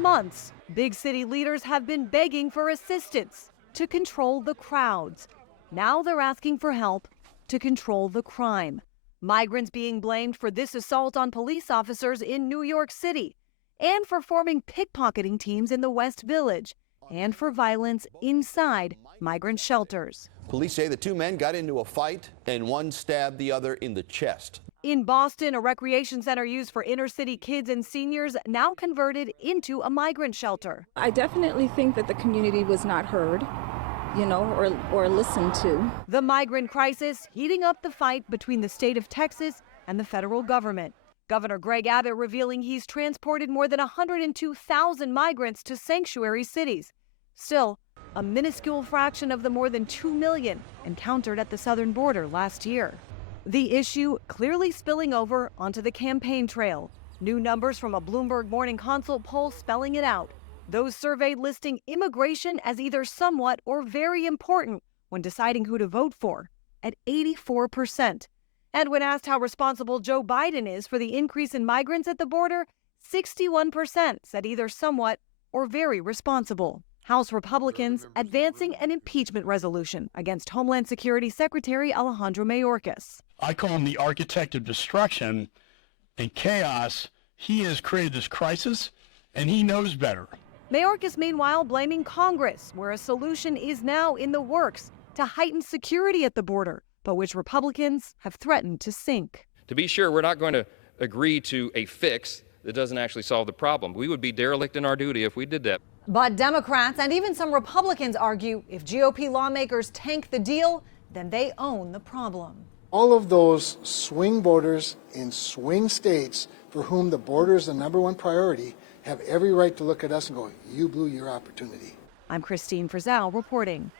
months, big city leaders have been begging for assistance to control the crowds. Now they're asking for help to control the crime. Migrants being blamed for this assault on police officers in New York City, and for forming pickpocketing teams in the West Village, and for violence inside migrant shelters. Police say the two men got into a fight and one stabbed the other in the chest. In Boston, a recreation center used for inner city kids and seniors now converted into a migrant shelter. I definitely think that the community was not heard, or listened to. The migrant crisis heating up the fight between the state of Texas and the federal government. Governor Greg Abbott revealing he's transported more than 102,000 migrants to sanctuary cities. Still, a minuscule fraction of the more than 2 million encountered at the southern border last year. The issue clearly spilling over onto the campaign trail. New numbers from a Bloomberg Morning Consult poll spelling it out. Those surveyed listing immigration as either somewhat or very important when deciding who to vote for, at 84%. And when asked how responsible Joe Biden is for the increase in migrants at the border, 61% said either somewhat or very responsible. House Republicans advancing an impeachment resolution against Homeland Security Secretary Alejandro Mayorkas. I call him the architect of destruction and chaos. He has created this crisis, and he knows better. Mayorkas, meanwhile, blaming Congress, where a solution is now in the works to heighten security at the border, but which Republicans have threatened to sink. To be sure, we're not going to agree to a fix that doesn't actually solve the problem. We would be derelict in our duty if we did that. But Democrats and even some Republicans argue if GOP lawmakers tank the deal, then they own the problem. All of those swing voters in swing states for whom the border is the #1 priority have every right to look at us and go, you blew your opportunity. I'm Christine Frizzell reporting.